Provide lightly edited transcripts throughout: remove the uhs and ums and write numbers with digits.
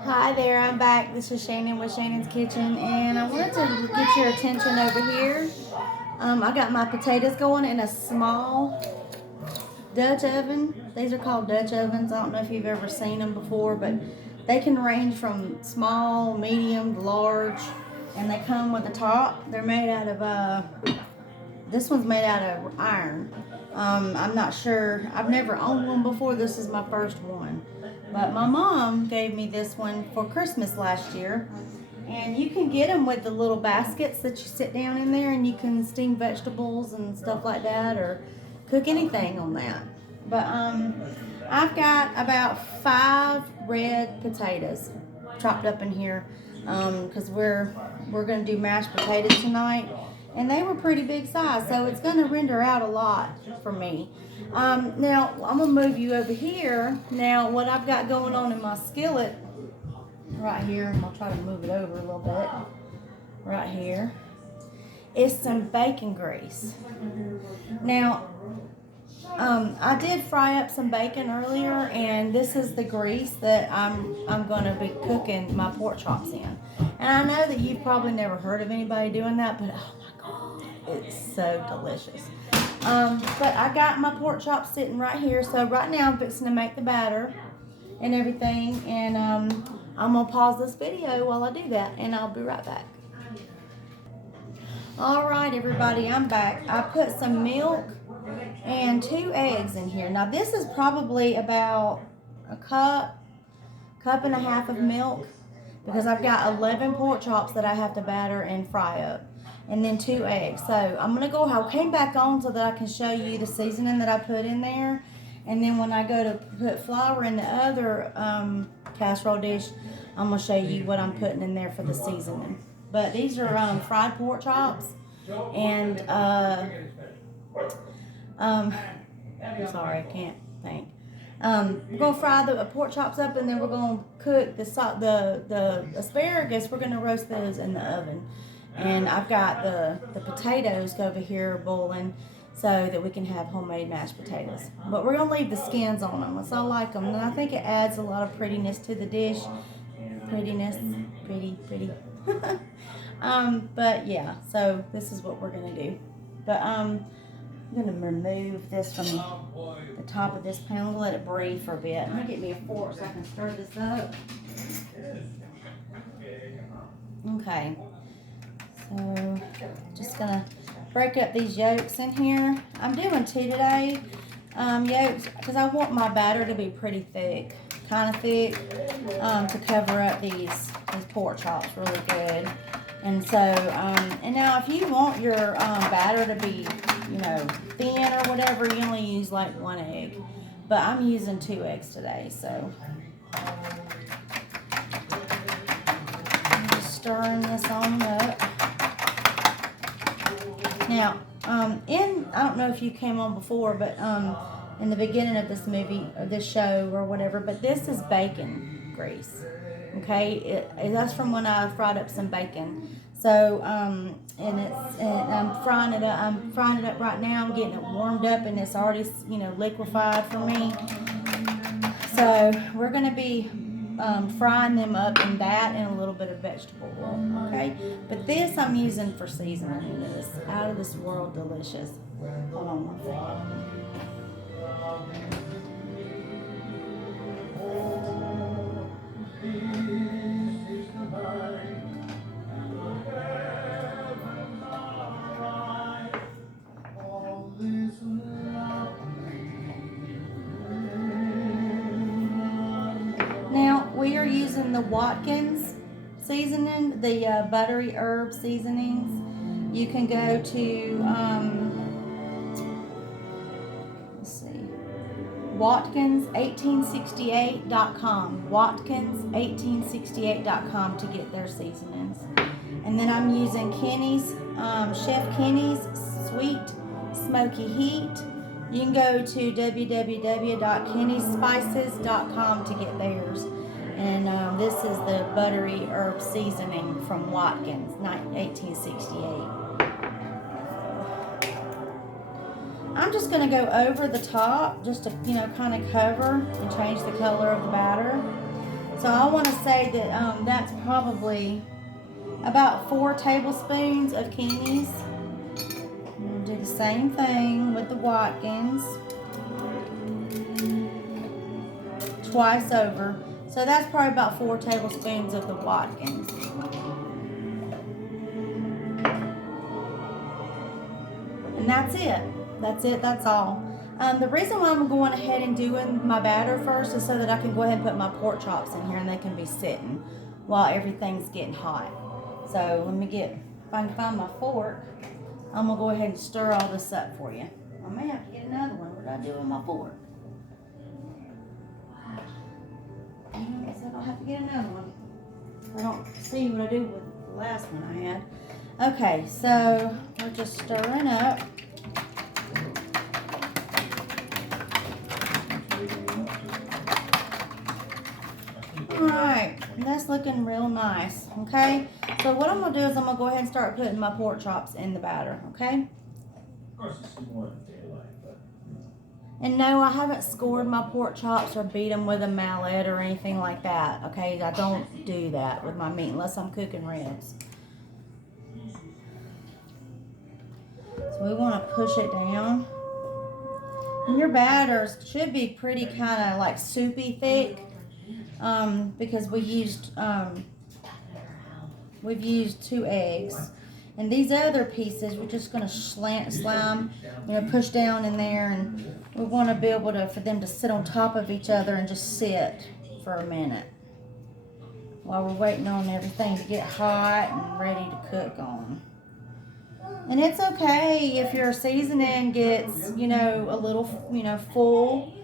Hi there, I'm back. This is Shannon with Shannon's Kitchen, and I wanted to get your attention over here. I got my potatoes going in a small Dutch oven. These are called Dutch ovens. I don't know if you've ever seen them before, but they can range from small, medium, to large, and they come with a top. They're made out of, this one's made out of iron. I'm not sure. I've never owned one before. This is my first one. But my mom gave me this one for Christmas last year. And you can get them with the little baskets that you sit down in there and you can steam vegetables and stuff like that or cook anything on that. But I've got about 5 red potatoes chopped up in here because we're going to do mashed potatoes tonight. And they were pretty big size, so it's going to render out a lot for me. Now, I'm going to move you over here. Now, what I've got going on in my skillet right here, and I'll try to move it over a little bit, right here, is some bacon grease. Now, I did fry up some bacon earlier, and this is the grease that I'm going to be cooking my pork chops in. And I know that you've probably never heard of anybody doing that, but oh my God, it's so delicious. But I got my pork chops sitting right here, so right now I'm fixing to make the batter and everything, and I'm going to pause this video while I do that, and I'll be right back. All right, everybody, I'm back. I put some milk and 2 eggs in here. Now, this is probably about a cup and a half of milk because I've got 11 pork chops that I have to batter and fry up, and then 2 eggs. So I'm going to go, I came back on so that I can show you the seasoning that I put in there. And then when I go to put flour in the other casserole dish, I'm going to show you what I'm putting in there for the seasoning. But these are fried pork chops, and sorry, I can't think. We're gonna fry the pork chops up, and then we're gonna cook the asparagus. We're gonna roast those in the oven, and I've got the potatoes over here boiling so that we can have homemade mashed potatoes. But we're gonna leave the skins on them. So I like them, and I think it adds a lot of prettiness to the dish. Prettiness, pretty. But yeah, so this is what we're gonna do. But I'm gonna remove this from the top of this pan. I'm gonna let it breathe for a bit. I'm gonna get me a fork so I can stir this up. Okay, so just gonna break up these yolks in here. I'm doing 2 today, yolks, because I want my batter to be pretty thick, kind of thick, to cover up these pork chops really good. And so, and now if you want your batter to be, thin or whatever, you only use like 1 egg. But I'm using 2 eggs today, so I'm just stirring this on up. Now, I don't know if you came on before, but in the beginning of this movie or this show or whatever, but this is bacon grease. Okay, that's from when I fried up some bacon. So, and I'm frying it up. I'm frying it up right now. I'm getting it warmed up, and it's already, liquefied for me. So we're gonna be frying them up in that and a little bit of vegetable oil. Okay, but this I'm using for seasoning. It is out of this world delicious. Hold on one second. Now we are using the Watkins seasoning, the buttery herb seasonings. You can go to let's see, Watkins1868.com. Watkins1868.com to get their seasonings. And then I'm using Kenny's, Chef Kenny's Sweet Smoky Heat. You can go to www.kennyspices.com to get theirs. And this is the buttery herb seasoning from Watkins, 1868. I'm just going to go over the top just to, kind of cover and change the color of the batter. So I want to say that that's probably about 4 tablespoons of Kenny's. We'll do the same thing with the Watkins. Twice over. So that's probably about 4 tablespoons of the Watkins. And that's it. That's it. That's all. The reason why I'm going ahead and doing my batter first is so that I can go ahead and put my pork chops in here and they can be sitting while everything's getting hot. So let me if I can find my fork, I'm going to go ahead and stir all this up for you. I may have to get another one. What did I do with my fork? I guess I'll have to get another one. I don't see what I do with the last one I had. Okay, so we're just stirring up. Alright, that's looking real nice, okay? So what I'm going to do is I'm going to go ahead and start putting my pork chops in the batter, okay? And no, I haven't scored my pork chops or beat them with a mallet or anything like that, okay? I don't do that with my meat unless I'm cooking ribs. So we want to push it down. And your batters should be pretty kind of like soupy thick. Because we've used 2 eggs, and these other pieces we're just going to slime, push down in there, and we want to be able for them to sit on top of each other and just sit for a minute while we're waiting on everything to get hot and ready to cook on. And it's okay if your seasoning gets, a little, full,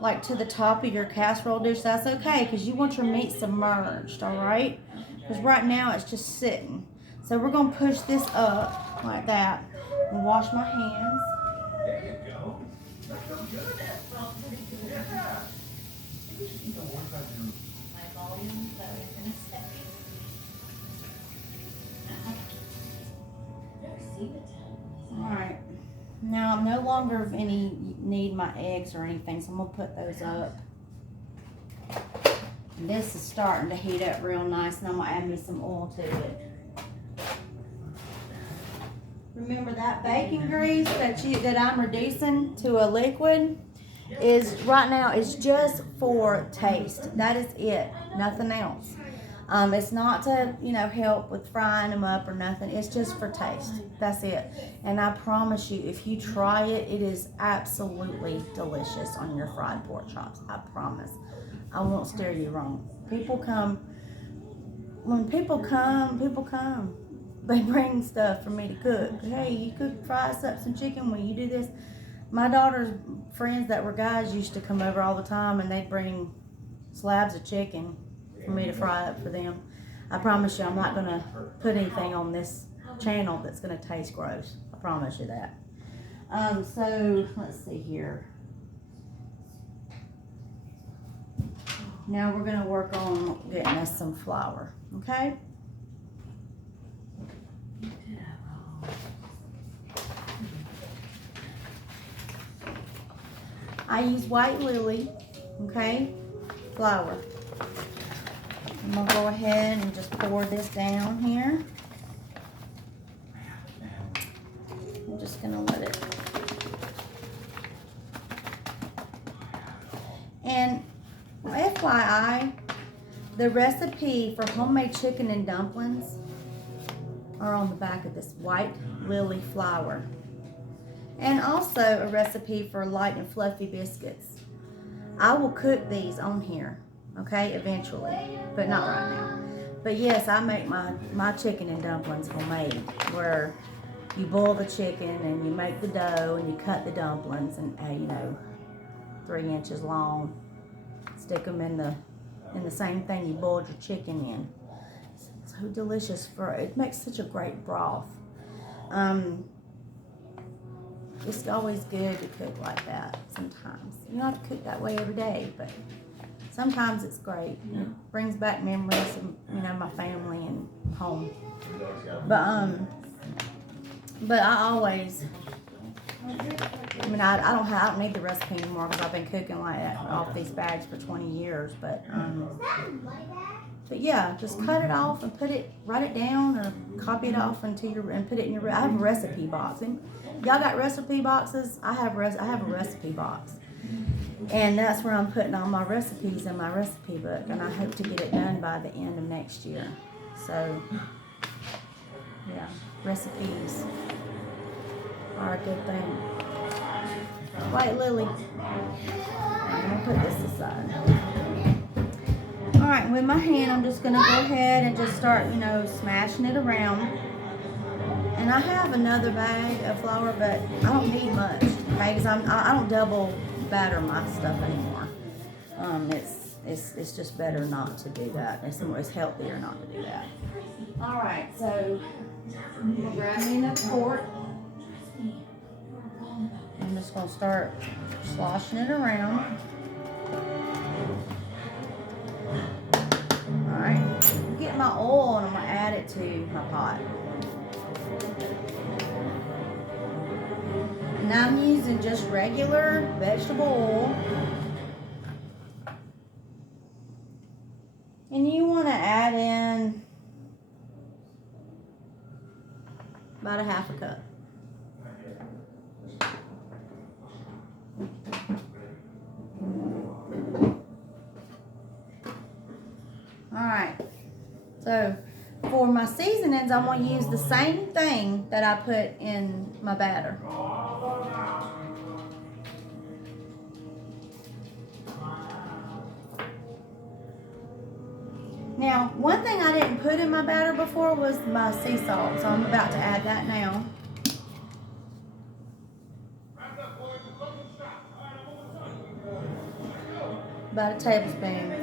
like to the top of your casserole dish. That's okay, because you want your meat submerged, all right? Because right now it's just sitting. So we're going to push this up like that and wash my hands. There you go. That's so good. Yeah. My volume, that was going to say. All right. Now, I'm no longer need my eggs or anything, so I'm going to put those up. And this is starting to heat up real nice, and I'm going to add me some oil to it. Remember that bacon grease that I'm reducing to a liquid is right now is just for taste. That is it, nothing else. It's not to, help with frying them up or nothing. It's just for taste. That's it. And I promise you, if you try it, it is absolutely delicious on your fried pork chops. I promise. I won't steer you wrong. People come. When people come. They bring stuff for me to cook. Hey, you could fry us up some chicken. Will you do this? My daughter's friends that were guys used to come over all the time, and they'd bring slabs of chicken for me to fry up for them. I promise you, I'm not going to put anything on this channel that's going to taste gross. I promise you that. So let's see here. Now we're going to work on getting us some flour, okay? I use white lily, okay, flour. I'm going to go ahead and just pour this down here. I'm just going to let it. And FYI, the recipe for homemade chicken and dumplings are on the back of this white lily flour. And also a recipe for light and fluffy biscuits. I will cook these on here, okay, eventually, but not right now. But yes, I make my chicken and dumplings homemade, where you boil the chicken and you make the dough and you cut the dumplings and 3 inches long. Stick them in the same thing you boiled your chicken in. It's so delicious. It makes such a great broth. It's always good to cook like that sometimes. You don't have to cook that way every day, but sometimes it's great. It brings back memories of, my family and home. But I always I mean, I don't need the recipe anymore because I've been cooking like that off these bags for 20 years. But yeah, just cut it off and write it down or copy it off and put it in your. I have a recipe box. And y'all got recipe boxes? I have a recipe box, and that's where I'm putting all my recipes in my recipe book. And I hope to get it done by the end of next year. So yeah, recipes are a good thing. Wait, Lily. I'm gonna put this aside. All right, with my hand, I'm just gonna go ahead and just start, smashing it around. And I have another bag of flour, but I don't need much, okay? Because I don't double batter my stuff anymore. It's just better not to do that. It's healthier not to do that. All right, so I'm gonna grab me another fork. I'm just gonna start sloshing it around. Alright, get my oil and I'm going to add it to my pot. And I'm using just regular vegetable oil. And you want to add in about a half a cup. Alright, so for my seasonings, I'm going to use the same thing that I put in my batter. Now, one thing I didn't put in my batter before was my sea salt, so I'm about to add that now. About a tablespoon.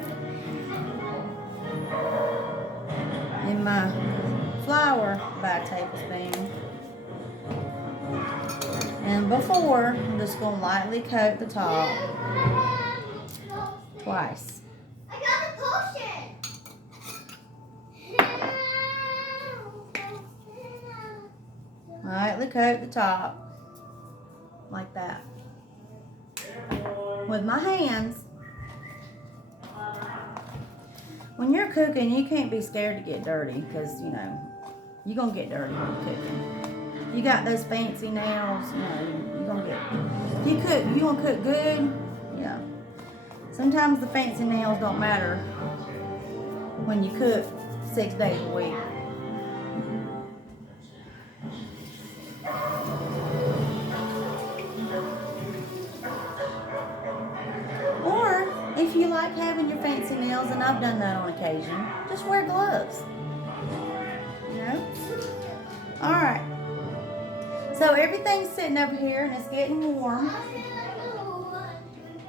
In my flour, about a tablespoon. And before, I'm just going to lightly coat the top twice. I got a potion. Lightly coat the top like that. With my hands. When you're cooking, you can't be scared to get dirty because, you're going to get dirty when you're cooking. You got those fancy nails, you're going to get, if you want to cook good, sometimes the fancy nails don't matter when you cook 6 days a week. If you like having your fancy nails, and I've done that on occasion, just wear gloves. Alright. So everything's sitting over here and it's getting warm.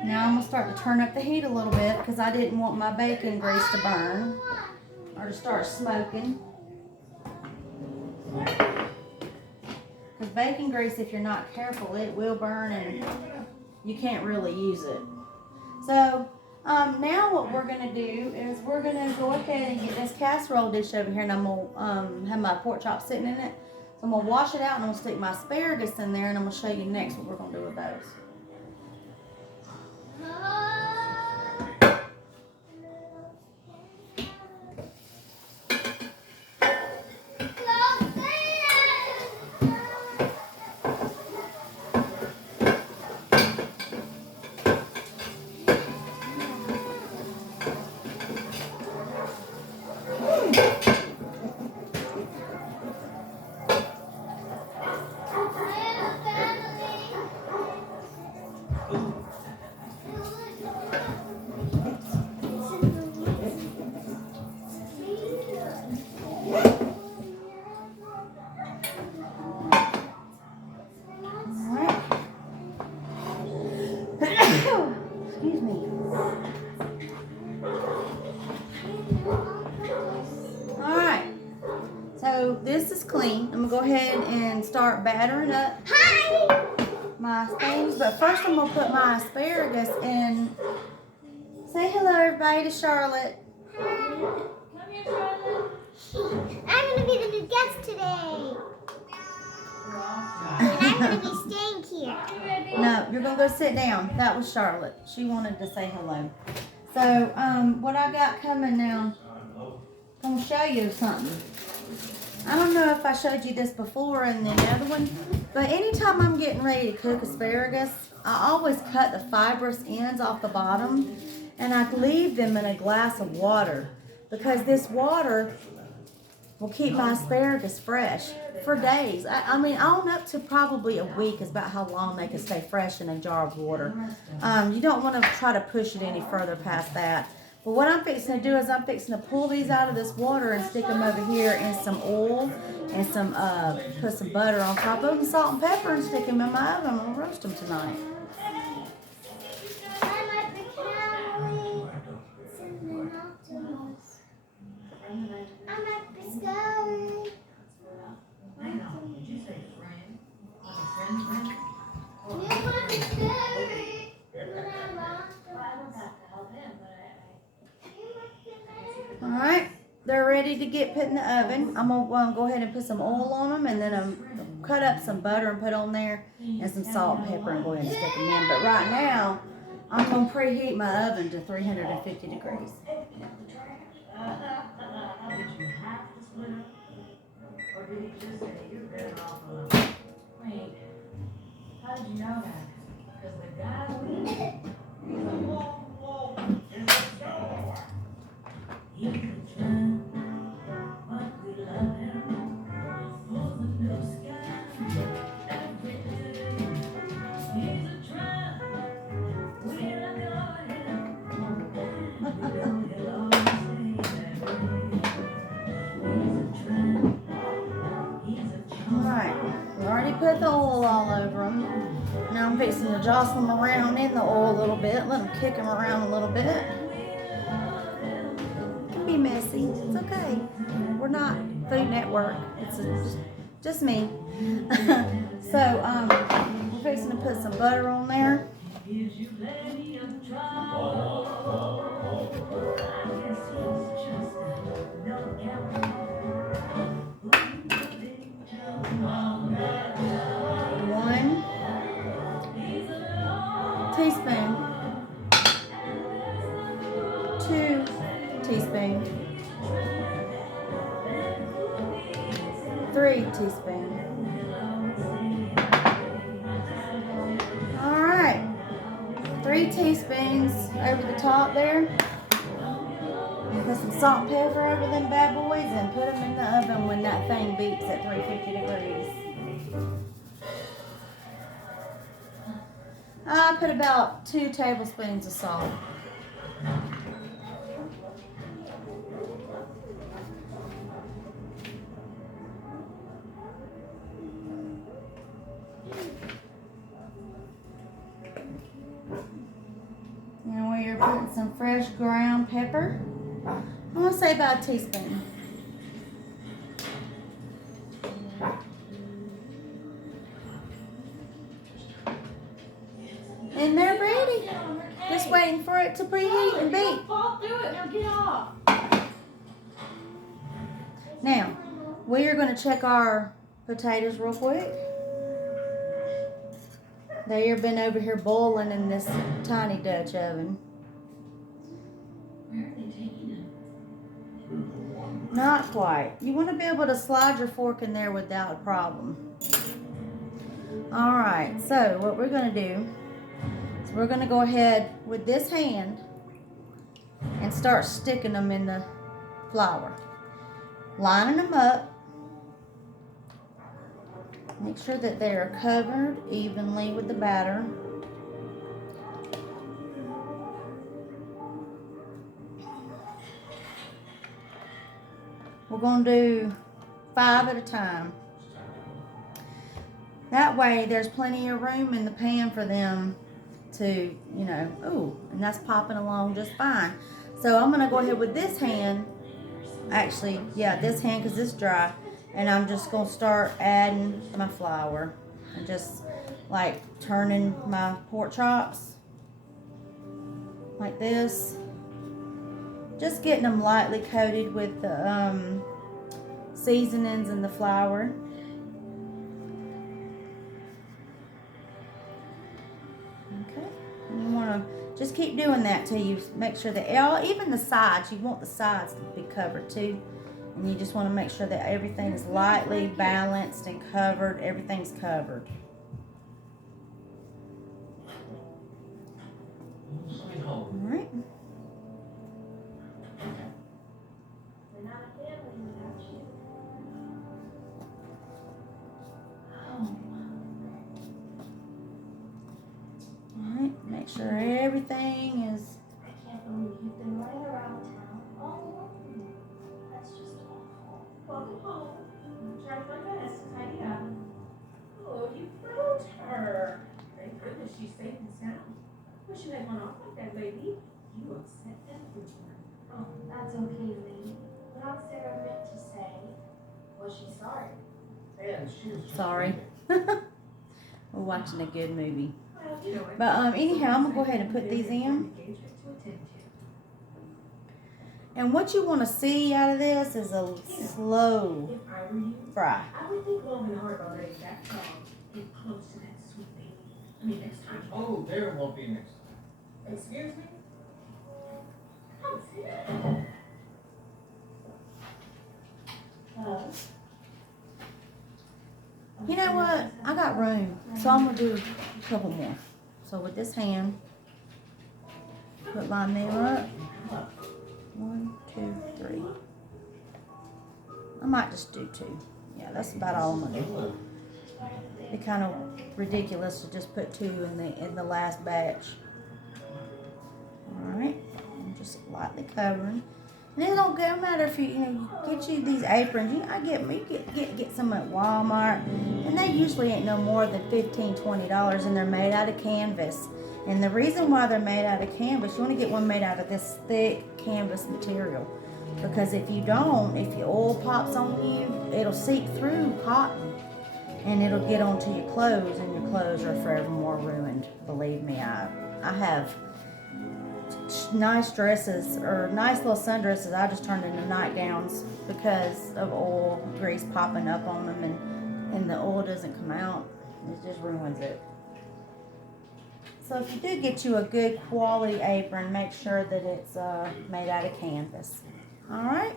Now I'm going to start to turn up the heat a little bit because I didn't want my bacon grease to burn or to start smoking. Because bacon grease, if you're not careful, it will burn and you can't really use it. So now what we're going to do is we're going to go ahead and get this casserole dish over here, and I'm going to have my pork chop sitting in it. So I'm going to wash it out and I'm going to stick my asparagus in there, and I'm going to show you next what we're going to do with those. Excuse me. Alright, so this is clean. I'm going to go ahead and start battering up my things. But first I'm going to put my asparagus in. Say hello everybody to Charlotte. Come here, Charlotte. I'm going to be the new guest today. And I'm going to be staying here. No, you're gonna go sit down. That was Charlotte. She wanted to say hello. So, what I got coming now, I'm gonna show you something. I don't know if I showed you this before in the other one, but anytime I'm getting ready to cook asparagus, I always cut the fibrous ends off the bottom and I leave them in a glass of water because this water will keep my asparagus fresh for days. I mean, on up to probably a week is about how long they can stay fresh in a jar of water. You don't want to try to push it any further past that. But what I'm fixing to do is I'm fixing to pull these out of this water and stick them over here in some oil and some put some butter on top of them, salt and pepper, and stick them in my oven. I'm gonna roast them tonight. Alright, they're ready to get put in the oven. I'm going to go ahead and put some oil on them and then cut up some butter and put on there and some salt and pepper and go ahead and stick them in. But right now, I'm going to preheat my oven to 350 degrees. Wait, how did you know that? Because the guy Alright, we already put the oil all over them. Now I'm fixing to jostle them around in the oil a little bit, let them kick them around a little bit. It can be messy, it's okay. We're not Food Network, it's just me. So, we're fixing to put some butter on there. Teaspoon, 2 teaspoons, 3 teaspoons. All right, 3 teaspoons over the top there. Put some salt and pepper over them bad boys and put them in the oven when that thing beeps at 350 degrees. I put about 2 tablespoons of salt. And we are putting some fresh ground pepper. I'm going to say about a teaspoon. And they're ready. Just waiting for it to preheat and bake. Now, we are going to check our potatoes real quick. They have been over here boiling in this tiny Dutch oven. Where are they taking them? Not quite. You want to be able to slide your fork in there without a problem. Alright, so what we're going to do is we're going to go ahead with this hand and start sticking them in the flour. Lining them up. Make sure that they are covered evenly with the batter. We're going to do 5 at a time. That way there's plenty of room in the pan for them to, and that's popping along just fine. So I'm going to go ahead with this hand. Actually, yeah, this hand because it's dry. And I'm just going to start adding my flour. And just like turning my pork chops like this. Just getting them lightly coated with the seasonings and the flour. want to just keep doing that till you make sure that even the sides, you want the sides to be covered too. And you just want to make sure that everything is lightly balanced and covered. Everything's covered. All right. Alright, make sure everything is. I can't believe you've been running around town all alone. That's just awful. Welcome home. I'm trying my best to tidy up. Oh, you found her. Thank goodness she's safe and sound. Wish you had gone off like that, baby. You upset everyone. Oh, that's okay, lady. What Aunt Sarah meant to say was she's sorry. And she was Sorry. We're watching a good movie. Well, you know, But anyhow, I'm gonna go ahead and put these in. And what you want to see out of this is a slow If I were you, fry. I would think long and hard about letting that dog get close to that sweet baby. I mean, next time. Oh, there won't be next time. Excuse me? Come sit. You know what? I got room, so I'm gonna do a couple more. So with this hand, line them up. 1, 2, 3. I might just do 2. Yeah, that's about all I'm gonna do. It'd be kind of ridiculous to just put 2 in the last batch. All right, I'm just lightly covering. And it don't matter if you get you these aprons. Get some at Walmart, and they usually ain't no more than $15, $20, and they're made out of canvas. And the reason why they're made out of canvas, you want to get one made out of this thick canvas material, because if you don't, if your oil pops on you, it'll seep through cotton, and it'll get onto your clothes, and your clothes are forevermore ruined. Believe me, I have nice dresses, or nice little sundresses I just turned into nightgowns because of oil grease popping up on them, and the oil doesn't come out. It just ruins it. So if you do get you a good quality apron, make sure that it's made out of canvas. All right,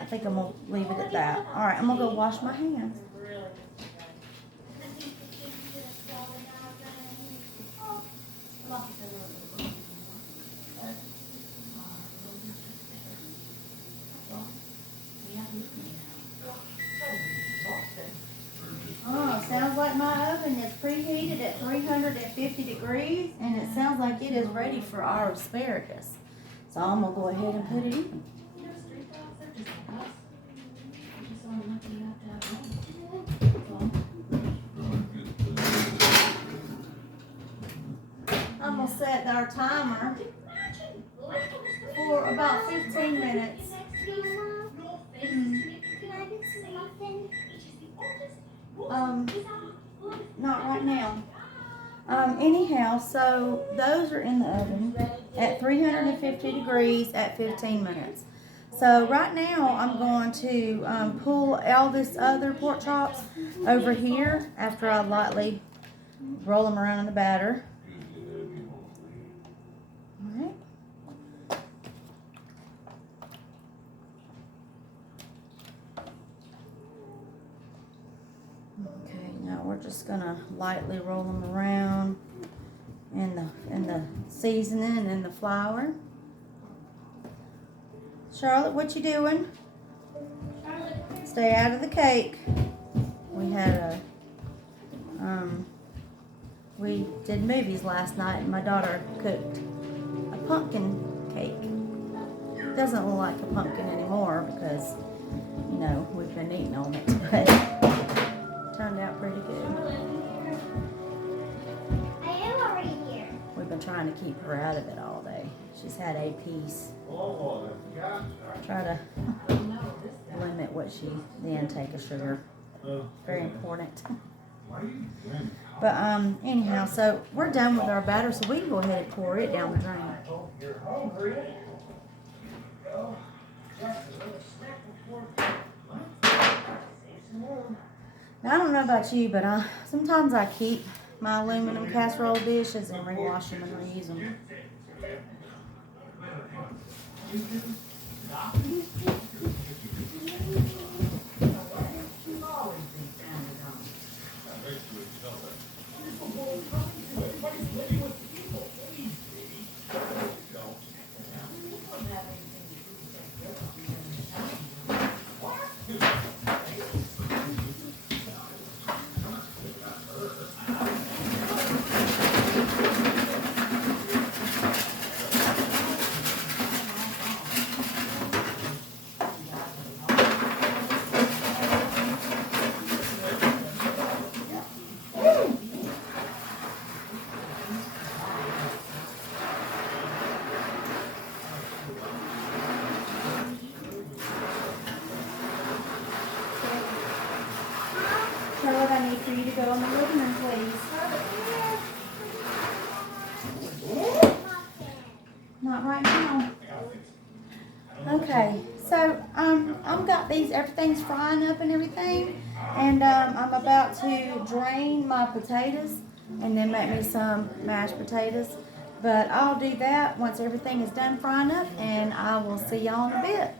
I think I'm gonna leave it at that. All right, I'm gonna go wash my hands. Oh, sounds like my oven is preheated at 350 degrees, and it sounds like it is ready for our asparagus. So I'm gonna go ahead and put it in. I'm gonna set our timer for about 15 minutes. Not right now. Anyhow, so those are in the oven at 350 degrees at 15 minutes. So right now I'm going to pull all this other pork chops over here after I lightly roll them around in the batter. All right. Okay, now we're just gonna lightly roll them around in the seasoning and the flour. Charlotte, what you doing? Stay out of the cake. We had we did movies last night, and my daughter cooked a pumpkin cake. Doesn't look like a pumpkin anymore because, we've been eating on it, but turned out pretty good. I am already here. We've been trying to keep her out of it all day. She's had a piece. Try to limit the intake of sugar. Very important. But anyhow, so we're done with our batter, so we can go ahead and pour it down the drain. Now, I don't know about you, but sometimes I keep my aluminum casserole dishes and rewash them and reuse them. Charlotte, I need for you to go in the living room, please. Not right now. Okay, so I've got these, everything's frying up and everything, and I'm about to drain my potatoes and then make me some mashed potatoes. But I'll do that once everything is done frying up, and I will see y'all in a bit.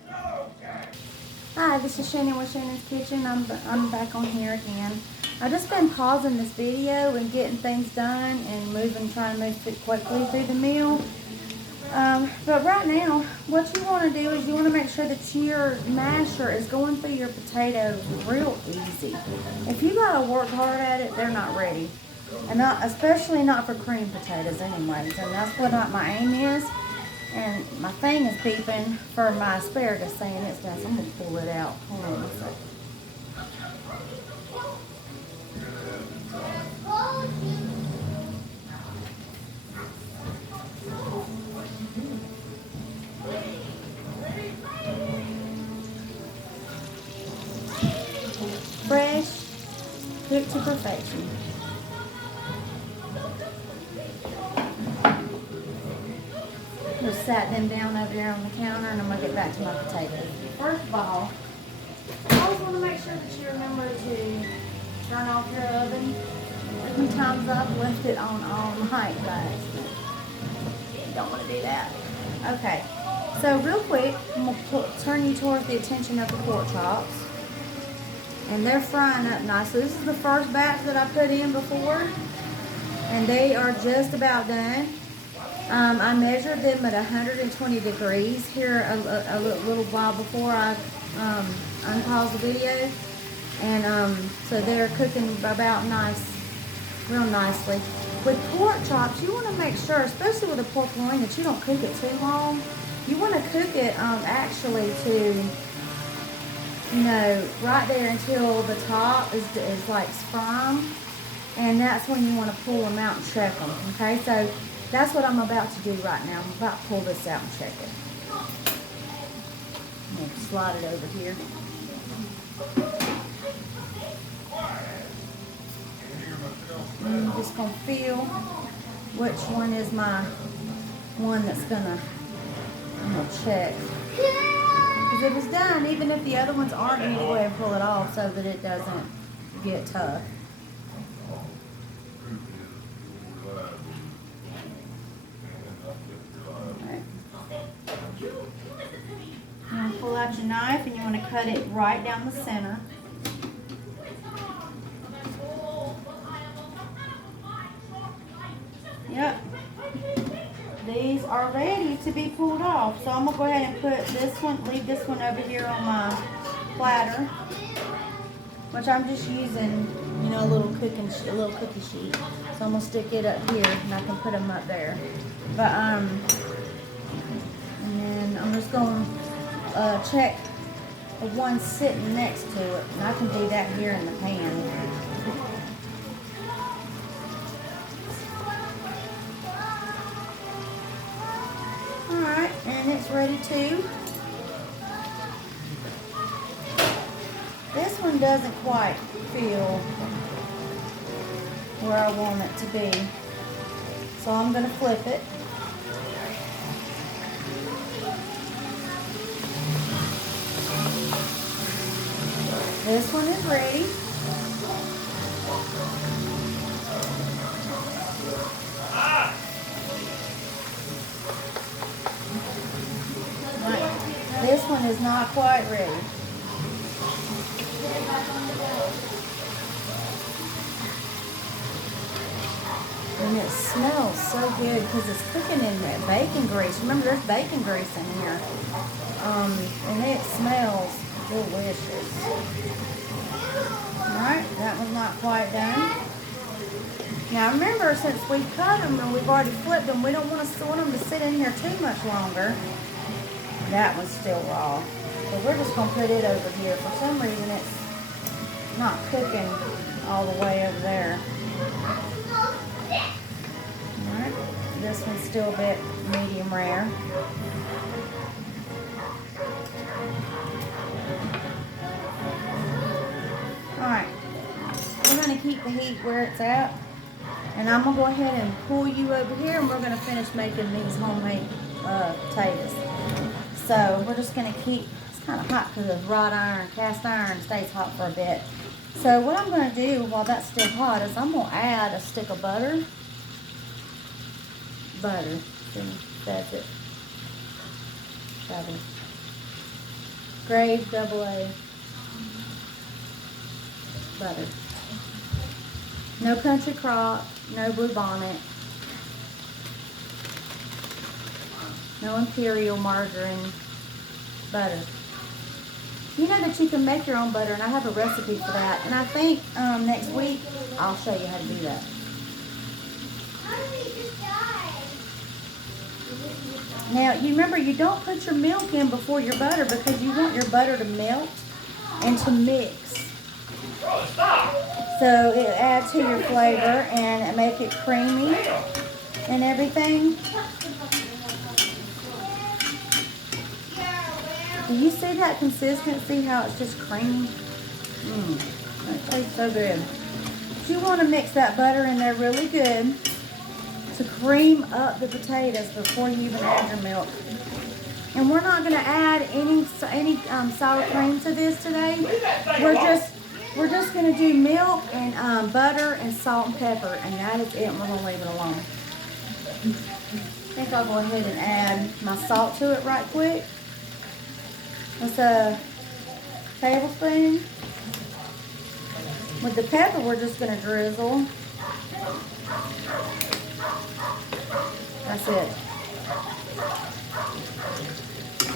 Hi, this is Shannon with Shannon's Kitchen. I'm back on here again. I've just been pausing this video and getting things done and trying to move quickly through the meal. But right now, what you want to do is you want to make sure that your masher is going through your potatoes real easy. If you gotta work hard at it, they're not ready. And especially not for cream potatoes anyways. And that's what my aim is. And my thing is beeping for my asparagus saying it's done. So I'm going to pull it out. Hold on a second. Fresh, cooked to perfection. Just sat them down over there on the counter, and I'm going to get back to my potatoes. First of all, I always want to make sure that you remember to turn off your oven. How many times I've left it on all night by accident. You don't want to do that. Okay, so real quick, I'm going to turn you towards the attention of the pork chops. And they're frying up nicely. This is the first batch that I put in before, and they are just about done. I measured them at 120 degrees here a little while before I unpaused the video. And so they're cooking about real nicely. With pork chops, you want to make sure, especially with a pork loin, that you don't cook it too long. You want to cook it actually to, right there until the top is like firm. And that's when you want to pull them out and check them. Okay, so that's what I'm about to do right now. I'm about to pull this out and check it. I'm going to slide it over here. And I'm just going to feel which one is my one that's I'm going to check. Because if it's done, even if the other ones aren't, you need to go ahead and pull it off so that it doesn't get tough. You want to pull out your knife and you want to cut it right down the center. Yep. These are ready to be pulled off. So I'm going to go ahead and put leave this one over here on my platter, which I'm just using, a little cookie sheet. So I'm going to stick it up here and I can put them up there. But, and then I'm just going to check the one sitting next to it. And I can do that here in the pan. Alright, and it's ready too. This one doesn't quite feel where I want it to be. So I'm going to flip it. This one is ready. one is not quite ready. And it smells so good because it's cooking in that bacon grease. Remember, there's bacon grease in here. And it smells delicious. Alright, that one's not quite done. Now remember, since we've cut them and we've already flipped them, we don't want them to sit in here too much longer. That one's still raw. So we're just going to put it over here. For some reason, it's not cooking all the way over there. Alright, this one's still a bit medium rare. Alright, we're going to keep the heat where it's at. And I'm going to go ahead and pull you over here and we're going to finish making these homemade potatoes. So we're just going to keep, it's kind of hot because the wrought iron, cast iron stays hot for a bit. So what I'm going to do while that's still hot is I'm going to add a stick of butter. Butter. That's it. Double. Grave AA. Butter. No country crock, no blue bonnet, no imperial margarine, butter. You know that you can make your own butter, and I have a recipe for that. And I think next week I'll show you how to do that. Now, you remember, you don't put your milk in before your butter because you want your butter to melt and to mix. So it adds to your flavor and it make it creamy and everything. Do you see that consistency, how it's just creamy? That tastes so good. But you want to mix that butter in there really good to cream up the potatoes before you even add your milk. And we're not going to add any sour cream to this today. We're just going to do milk and butter and salt and pepper, and that is it. We're going to leave it alone. I think I'll go ahead and add my salt to it right quick. It's a tablespoon. With the pepper, we're just going to drizzle. That's it.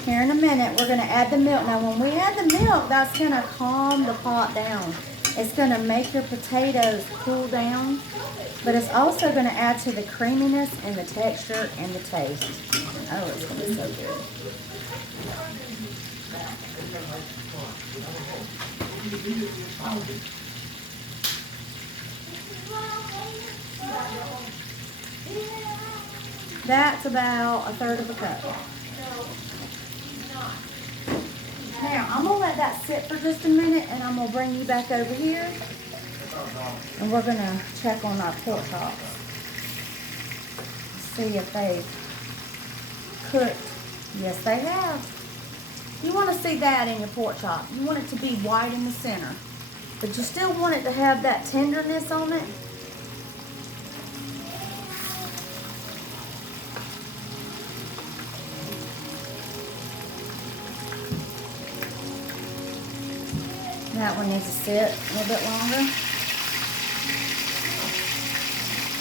Here in a minute, we're going to add the milk. Now, when we add the milk, that's going to calm the pot down. It's going to make your potatoes cool down, but it's also going to add to the creaminess and the texture and the taste. Oh, it's going to be so good. That's about 1/3 of a cup. Now, I'm going to let that sit for just a minute, and I'm going to bring you back over here, and we're going to check on our pork chops. See if they've cooked. Yes, they have. You want to see that in your pork chop. You want it to be white in the center, but you still want it to have that tenderness on it. That one needs to sit a little bit longer.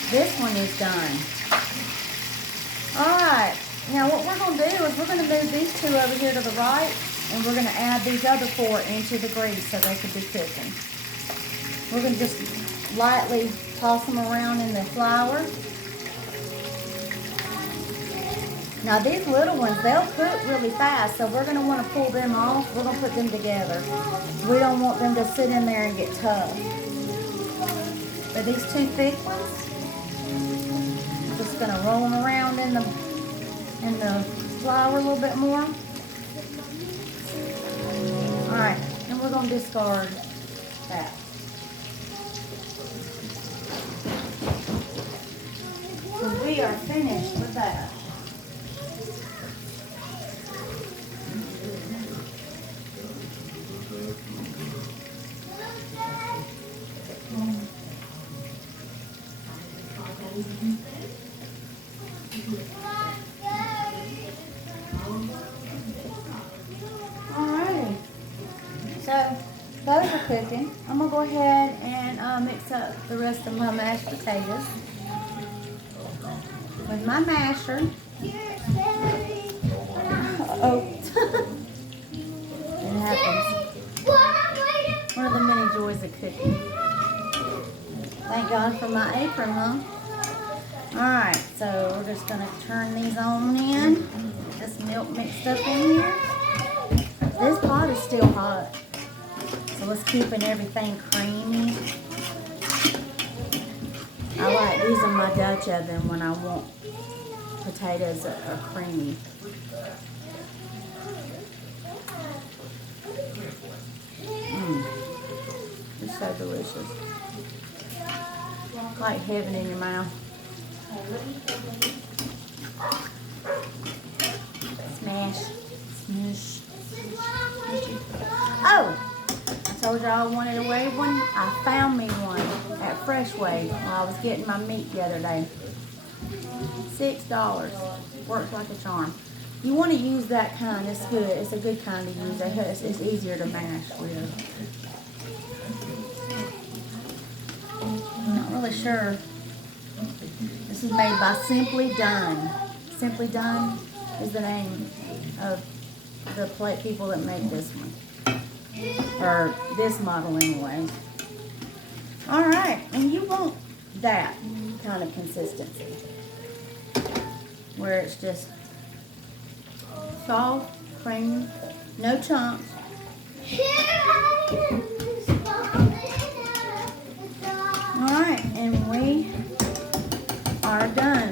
This one is done. Alright, now what we're going to do is we're going to move these two over here to the right, and we're going to add these other 4 into the grease so they can be cooking. We're going to just lightly toss them around in the flour. Now these little ones, they'll cook really fast, so we're going to want to pull them off. We're going to put them together. We don't want them to sit in there and get tough. But these 2 thick ones, I'm just going to roll them around in the flour a little bit more. Alright, and we're going to discard that. So we are finished with that. So those are cooking. I'm gonna go ahead and mix up the rest of my mashed potatoes with my masher. Oh, it happens. One of the many joys of cooking. Thank God for my apron, huh? Alright, so we're just gonna turn these on in. Get this milk mixed up in here. This pot is still hot, so it's keeping everything creamy. I like using my Dutch oven when I want potatoes that are creamy. It's so delicious. Like heaven in your mouth. Smash. Smush. Oh! I told y'all I wanted a wave one. I found me one at Freshway while I was getting my meat the other day. $6. Works like a charm. You want to use that kind. It's good. It's a good kind to use. It's easier to mash with. I'm not really sure. This is made by Simply Done. Simply Done is the name of the plate people that make this one. Or this model anyways. Alright, and you want that kind of consistency. Where it's just soft, creamy, no chunks. Alright, and we are done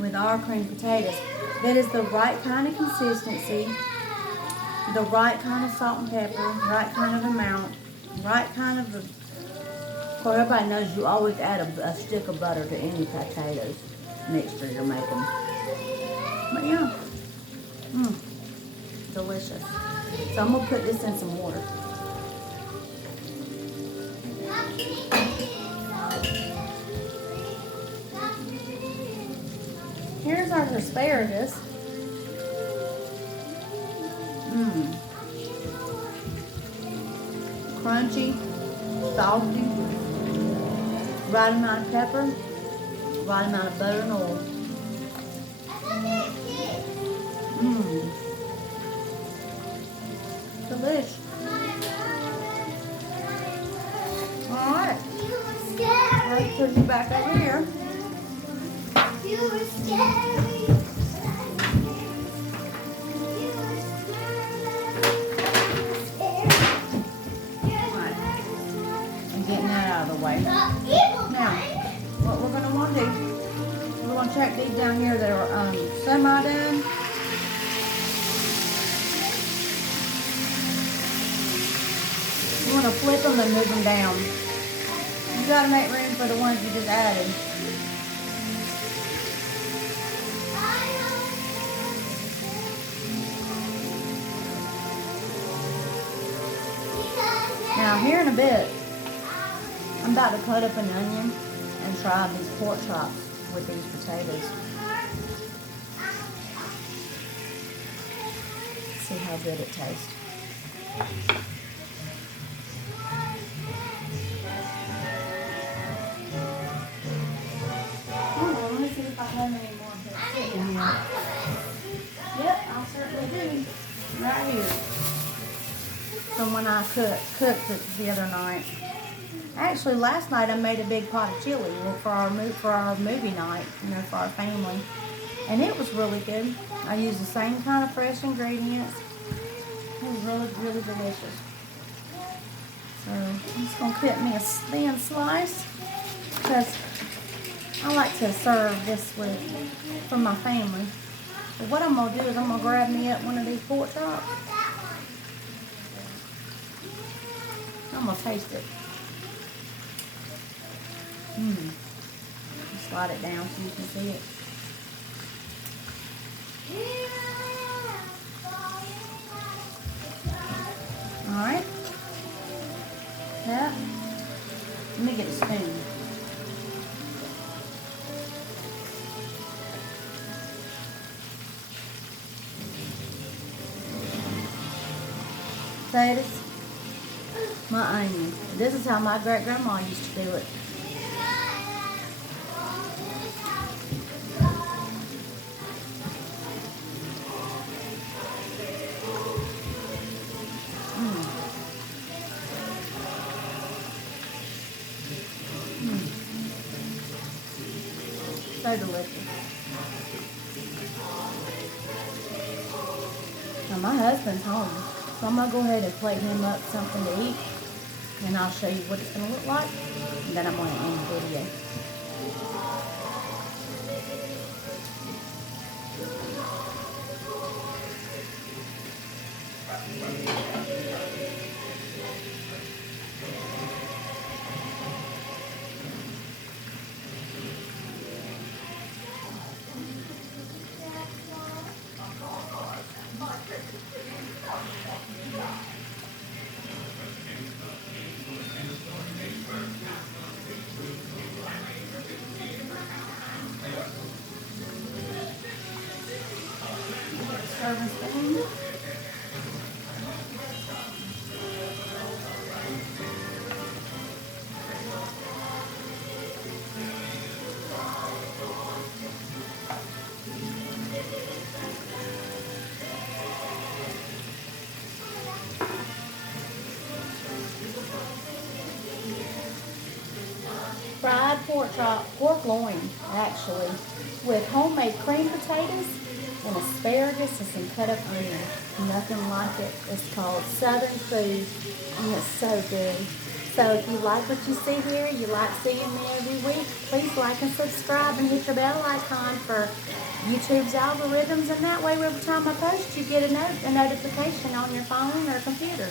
with our creamed potatoes. That is the right kind of consistency, the right kind of salt and pepper, right kind of amount, right kind of well, everybody knows you always add a stick of butter to any potatoes mixture you're making. But yeah, delicious. So I'm gonna put this in some water. Here's our asparagus. Crunchy, salty, right amount of pepper, right amount of butter and oil. Delish. Alright. Let's put you back over here. You were scary. I'm getting that out of the way. Now, what we're going to want to do, we're going to check these down here that are semi-done. You want to flip them and move them down. You got to make room for the ones you just added. Now here in a bit, I'm about to cut up an onion and try these pork chops with these potatoes. See how good it tastes. Let me see if I have any more sitting here. Yep, I certainly do. Right here. From when I cooked it the other night. Actually, last night I made a big pot of chili for our movie night, for our family, and it was really good. I used the same kind of fresh ingredients. It was really, really delicious. So I'm just gonna cut me a thin slice because I like to serve this for my family. So what I'm gonna do is I'm gonna grab me up one of these pork chops. I'm gonna taste it. Slide it down so you can see it. Alright. Yeah. Let me get a spoon. Potatoes. my onion. This is how my great grandma used to do it. Mm. Mm. So delicious. Now my husband's home, so I'm gonna go ahead and plate him up something to eat, and I'll show you what it's gonna look like, and then I'm gonna end the video. Serving spoon. Fried pork loin, actually, with homemade cream potatoes and asparagus and some cut up onion. Nothing like it. It's called Southern food, and it's so good. So if you like what you see here, you like seeing me every week, please like and subscribe and hit your bell icon for YouTube's algorithms, and that way every time I post, you get a notification on your phone or computer.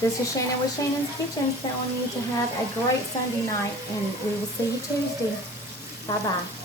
This is Shannon with Shannon's Kitchen telling you to have a great Sunday night, and we will see you Tuesday. Bye-bye.